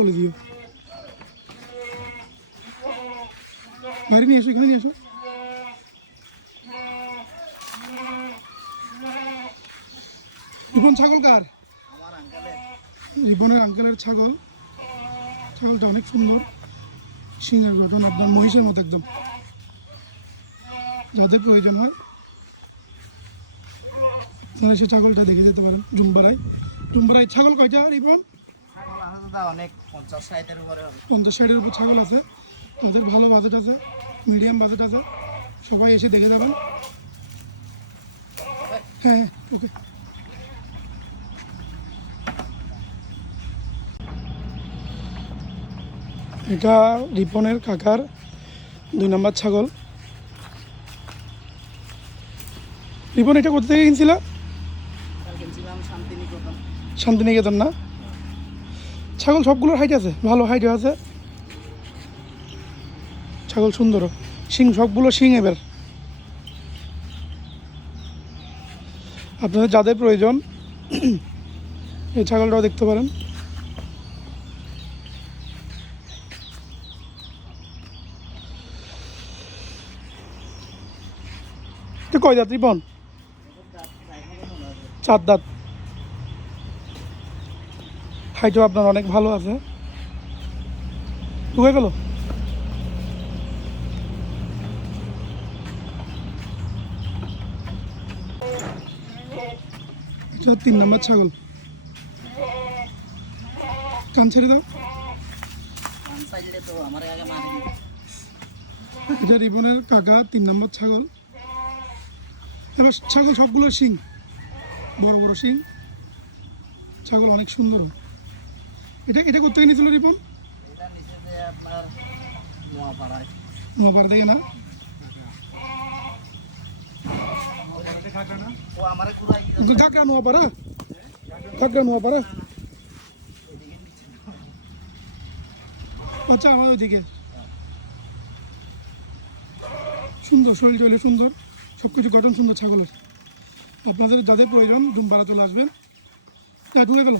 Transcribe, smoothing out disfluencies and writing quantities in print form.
বলে দিও। বাইরে নিয়ে এসো, এখানে নিয়ে এসো। রিপন ছাগল কার? রিপনের আঙ্কেলের ছাগল। ছাগলটা অনেক সুন্দর, সিংহের গঠন আপনার মহিষের মতো একদম। যাদের প্রয়োজন হয় আপনারা সে ছাগলটা দেখে যেতে পারেন। জুমপাড়ায় ছাগল কয়টা রিপন? অনেক 50-60-এর উপরে 50-60-এর উপর ছাগল আছে। তাদের ভালো বাজেট আছে, মিডিয়াম বাজেট আছে, সবাই এসে দেখে যাবেন। হ্যাঁ ওকে। এটা রিপনের কাকার 2 নম্বর ছাগল। রিপন এটা কোথা থেকে কিনছিল? শান্তিনিকেতন না? ছাগল সবগুলোর হাইট আছে, ভালো হাইটও আছে, ছাগল সুন্দরও, শিং সবগুলো শিং এবার। আপনাদের যাদের প্রয়োজন এই ছাগলটাও দেখতে পারেন। কয় দাঁত রিপন? 4 দাঁত। হাইটও আপনার অনেক ভালো আছে। ঢুকে গেল। এটা 3 নম্বর ছাগল। কান ছেড়ে দাও। এটা রিপনের কাকা 3 নম্বর ছাগল। এবার ছাগল সবগুলো শিং, বড় বড় শিং, ছাগল অনেক সুন্দর। এটা কোথা থেকে নিয়েছিল রিপন? নোয়াপাড়া থেকে না? ঘাগড়া নোয়াপাড়া, ঘাগড়া নোয়াপাড়া। আচ্ছা আমাদের ওইদিকে সুন্দর, শরীর চলে সুন্দর, সব কিছু গঠন সুন্দর ছাগলের। আপনাদের যাদের প্রয়োজন জুমপাড়া চলে আসবেন। ঢুকে গেল।